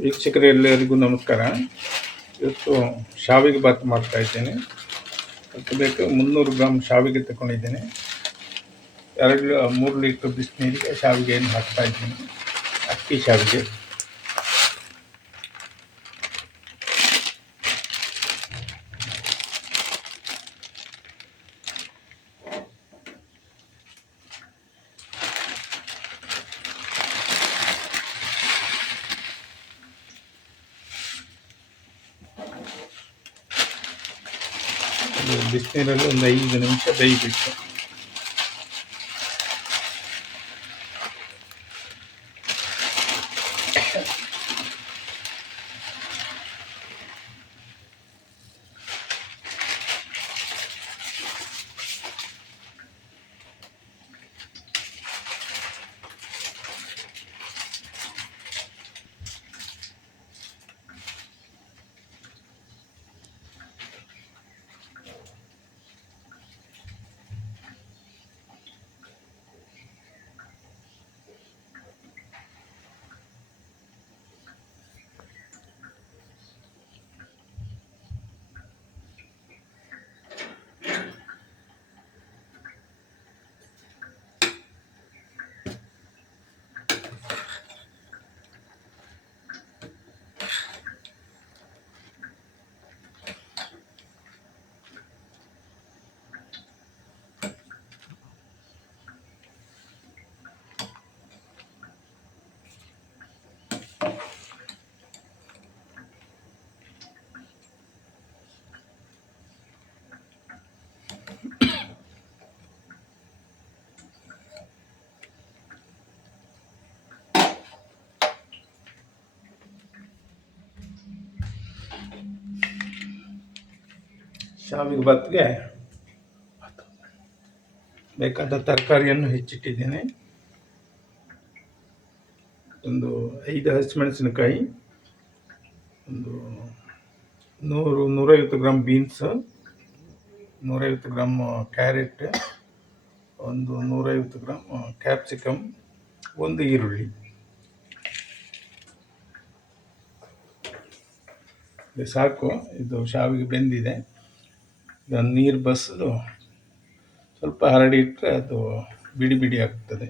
ವೀಕ್ಷಕರೆಲ್ಲರಿಗೂ ನಮಸ್ಕಾರ. ಇವತ್ತು ಶಾವಿಗೆ ಬಾತ್ ಮಾಡ್ತಾ ಇದ್ದೇನೆ. ಅದಕ್ಕೆ ಬೇಕು 300 ಗ್ರಾಮ್ ಶಾವಿಗೆ ತಗೊಂಡಿದ್ದೇನೆ. 3 ಲೀಟ್ರ್ ಬಿಸಿನೀರಿಗೆ ಶಾವಿಗೆಯನ್ನು ಹಾಕ್ತಾ ಇದ್ದೀನಿ. ಅಕ್ಕಿ ಶಾವಿಗೆ. ಬಿಸಿನೀರಲ್ಲಿ ಒಂದು 5 ನಿಮಿಷ ಬೇಯಬೇಕು. ಶಾವಿಗೆ ಬಾತ್ಗೆ ಬೇಕಾದ ತರಕಾರಿಯನ್ನು ಹೆಚ್ಚಿಟ್ಟಿದ್ದೇನೆ. ಒಂದು 5 ಹಸಿಮೆಣಸಿನಕಾಯಿ, ಒಂದು 150 ಗ್ರಾಮ್ ಬೀನ್ಸ್, 150 ಗ್ರಾಮ್ ಕ್ಯಾರೆಟ್, ಒಂದು 150 ಗ್ರಾಮ್ ಕ್ಯಾಪ್ಸಿಕಮ್, ಒಂದು ಈರುಳ್ಳಿ. ಇದು ಸಾಕು. ಇದು ಶಾವಿಗೆ ಬೆಂದಿದೆ. ಇದನ್ನು ನೀರು ಬಸಿದು ಸ್ವಲ್ಪ ಹರಡಿ ಇಟ್ಟರೆ ಅದು ಬಿಡಿ ಬಿಡಿ ಆಗ್ತದೆ.